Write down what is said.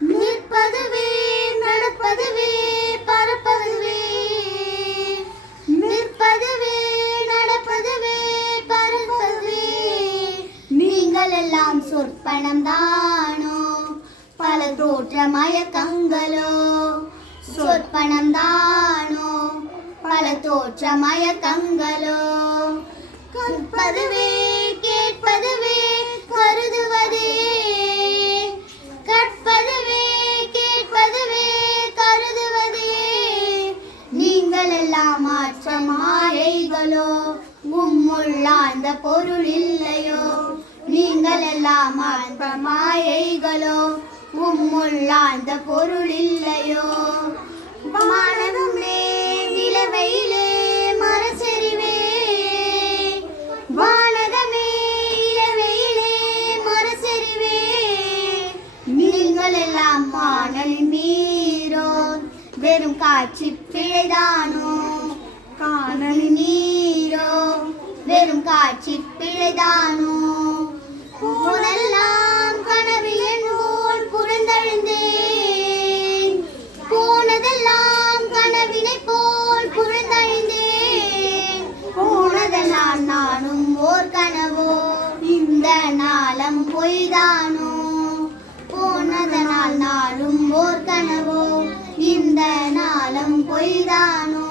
நிற்பதுவே நடப்பதுவே பறப்பதுவே, நிற்பதுவே நடப்பதுவே பறப்பதுவே. நீங்கள் எல்லாம் சொற்பனம் தானோ, பல தோற்ற மயக்கங்களோ. சொற்பனம் தானோ, பல தோற்ற மயக்கங்களோ. கற்பதுவே கேட்பதுவே கருதுவதே, கற்பதுவே கேட்பதுவே கருதுவதே. நீங்கள் எல்லாம் மாற்ற மாயைகளோ, உம்முள்ளார்ந்த பொருள் இல்லையோ. நீங்கள் எல்லாம் மாற்ற மாயைகளோ, உம்முள்ளார்ந்த பொருள் இல்லையோ. வானகமே நிலவையிலே மரச்செறிவே, வானகமே இளவையிலே மரச்செறிவே. நீங்கள் எல்லாம் மானல் மீறோ, வெறும் காட்சி பிழைதானோ. காணல் நீரோ, வெறும் காட்சி பிழைதானோ. போனெல்லாம் கனவியன் போல் புறந்தழுந்தேன், போனதெல்லாம் கனவினை போல் புறந்தழிந்தேன். போனதெல்லாம் நானும் ஓர் கனவோ, இந்த நாளம் பொய்தானோ. போனதனால் நாளும் ஓர் கனவோ, இந்த நாளம் பொய்தானோ.